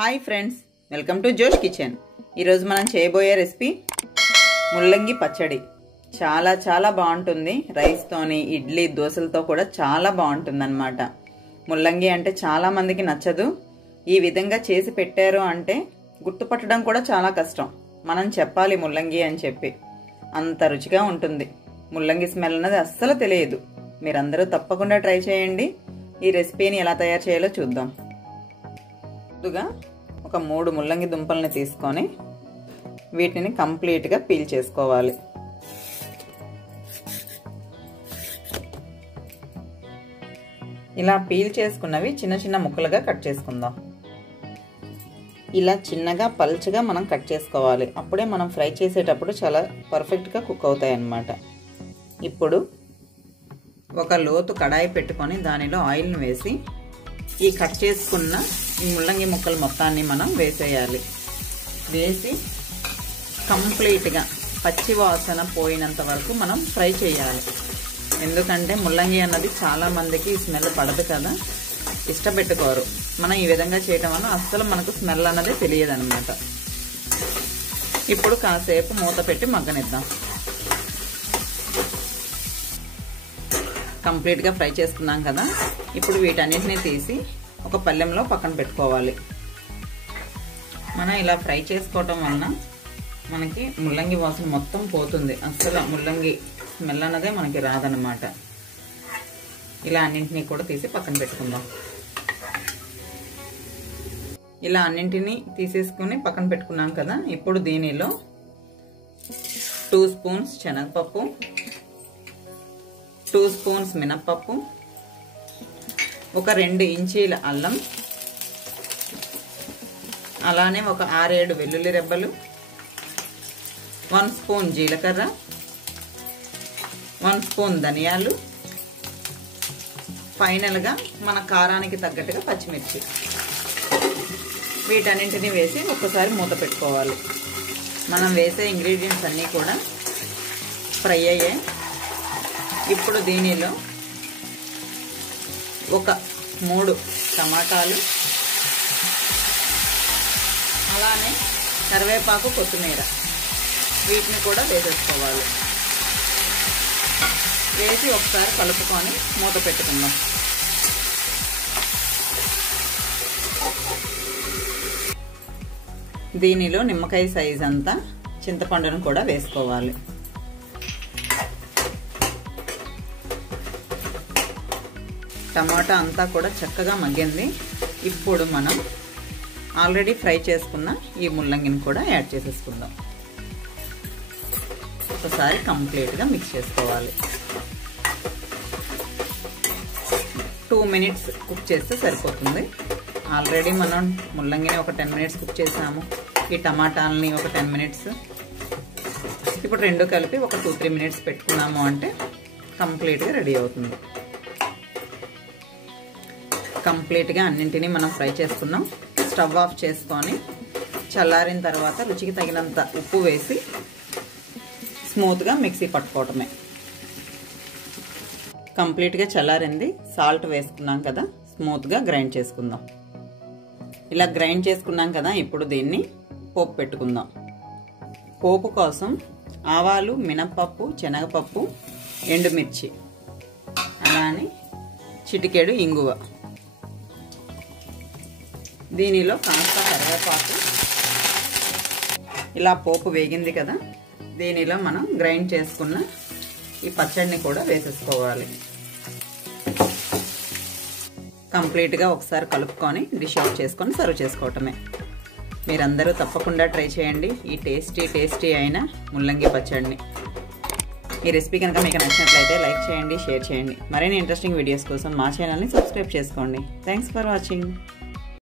Hi friends, welcome to జోష్ kitchen. ఈరోజు మనం చేయబోయే రెసిపీ ముల్లంగి పచ్చడి. చాలా చాలా బాగుంటుంది. రైస్తోని, ఇడ్లీ, దోశలతో కూడా చాలా బాగుంటుంది అన్నమాట. ముల్లంగి అంటే చాలా మందికి నచ్చదు. ఈ విధంగా చేసి పెట్టారు అంటే గుర్తుపట్టడం కూడా చాలా కష్టం. మనం చెప్పాలి ముల్లంగి అని చెప్పి, అంత రుచిగా ఉంటుంది. ముల్లంగి స్మెల్ అన్నది అస్సలు తెలియదు. మీరందరూ తప్పకుండా ట్రై చేయండి. ఈ రెసిపీని ఎలా తయారు చేయాలో చూద్దాం. ముందుగా ఒక 3 ముల్లంగి దుంపల్ని తీసుకొని వీటిని కంప్లీట్గా పీల్ చేసుకోవాలి. ఇలా పీల్ చేసుకున్నవి చిన్న చిన్న ముక్కలుగా కట్ చేసుకుందాం. ఇలా చిన్నగా పల్చగా మనం కట్ చేసుకోవాలి. అప్పుడే మనం ఫ్రై చేసేటప్పుడు చాలా పర్ఫెక్ట్గా కుక్ అవుతాయి అన్నమాట. ఇప్పుడు ఒక లోతు కడాయి పెట్టుకొని దానిలో ఆయిల్ని వేసి ఈ కట్ చేసుకున్న ఈ ముల్లంగి ముక్కలు మొత్తాన్ని మనం వేసేయాలి. వేసి కంప్లీట్గా పచ్చి వాసన పోయినంత వరకు మనం ఫ్రై చేయాలి. ఎందుకంటే ముల్లంగి అన్నది చాలా మందికి స్మెల్ పడదు కదా, ఇష్టపెట్టుకోరు. మనం ఈ విధంగా చేయటం వల్ల అస్సలు మనకు స్మెల్ అన్నది తెలియదు అనమాట. ఇప్పుడు కాసేపు మూత పెట్టి మగ్గనిద్దాం. కంప్లీట్గా ఫ్రై చేసుకున్నాం కదా, ఇప్పుడు వీటన్నిటిని తీసి ఒక పళ్ళెంలో పక్కన పెట్టుకోవాలి. మనం ఇలా ఫ్రై చేసుకోవటం వలన మనకి ముల్లంగి వాసన మొత్తం పోతుంది. అస్సలు ముల్లంగి స్మెల్ అన్నదే మనకి రాదనమాట. ఇలా అన్నింటినీ కూడా తీసి పక్కన పెట్టుకుందాం. ఇలా అన్నింటినీ తీసేసుకుని పక్కన పెట్టుకున్నాం కదా, ఇప్పుడు దీనిలో 2 స్పూన్స్ శనగపప్పు, 2 స్పూన్స్ మినప్పప్పు, ఒక 2 ఇంచీల అల్లం, అలానే ఒక 6-7 వెల్లుల్లి రెబ్బలు, 1 స్పూన్ జీలకర్ర, 1 స్పూన్ ధనియాలు, ఫైనల్గా మన కారానికి తగ్గట్టుగా పచ్చిమిర్చి. వీటన్నింటినీ వేసి ఒక్కసారి మూత పెట్టుకోవాలి. మనం వేసే ఇంగ్రీడియంట్స్ అన్నీ కూడా ఫ్రై అయ్యాయి. ఇప్పుడు దీనిలో ఒక 3 టమాటాలు, అలానే కరివేపాకు, కొత్తిమీర వీటిని కూడా వేసేసుకోవాలి. వేసి ఒకసారి కలుపుకొని మూత పెట్టుకుందాం. దీనిలో నిమ్మకాయ సైజ్ అంతా చింతపండును కూడా వేసుకోవాలి. టమాటా అంతా కూడా చక్కగా మగ్గింది. ఇప్పుడు మనం ఆల్రెడీ ఫ్రై చేసుకున్న ఈ ముల్లంగిని కూడా యాడ్ చేసేసుకుందాం. ఒకసారి కంప్లీట్గా మిక్స్ చేసుకోవాలి. 2 మినిట్స్ కుక్ చేస్తే సరిపోతుంది. ఆల్రెడీ మనం ముల్లంగిని ఒక 10 మినిట్స్ కుక్ చేసాము. ఈ టమాటాలని ఒక 10 మినిట్స్. ఇప్పుడు రెండు కలిపి ఒక 2-3 మినిట్స్ పెట్టుకున్నాము అంటే కంప్లీట్గా రెడీ అవుతుంది. కంప్లీట్గా అన్నింటినీ మనం ఫ్రై చేసుకున్నాం. స్టవ్ ఆఫ్ చేసుకొని చల్లారిన తర్వాత రుచికి తగినంత ఉప్పు వేసి స్మూత్గా మిక్సీ పట్టుకోవటమే. కంప్లీట్గా చల్లారింది. సాల్ట్ వేసుకున్నాం కదా, స్మూత్గా గ్రైండ్ చేసుకుందాం. ఇలా గ్రైండ్ చేసుకున్నాం కదా, ఇప్పుడు దీన్ని పోపు పెట్టుకుందాం. పోపు కోసం ఆవాలు, మినప్పప్పు, శనగపప్పు, ఎండుమిర్చి, అలానే చిటికెడు ఇంగువ, దీనిలో కాస్త కరివేపాకు. ఇలా పోపు వేగింది కదా, దీనిలో మనం గ్రైండ్ చేసుకున్న ఈ పచ్చడిని కూడా వేసేసుకోవాలి. కంప్లీట్గా ఒకసారి కలుపుకొని డిష్ అవుట్ చేసుకొని సర్వ్ చేసుకోవటమే. మీరందరూ తప్పకుండా ట్రై చేయండి ఈ టేస్టీ అయిన ముల్లంగి పచ్చడిని. ఈ రెసిపీ కనుక మీకు నచ్చినట్లయితే లైక్ చేయండి, షేర్ చేయండి. మరిన్ని ఇంట్రెస్టింగ్ వీడియోస్ కోసం మా ఛానల్ని సబ్స్క్రైబ్ చేసుకోండి. Thanks for watching.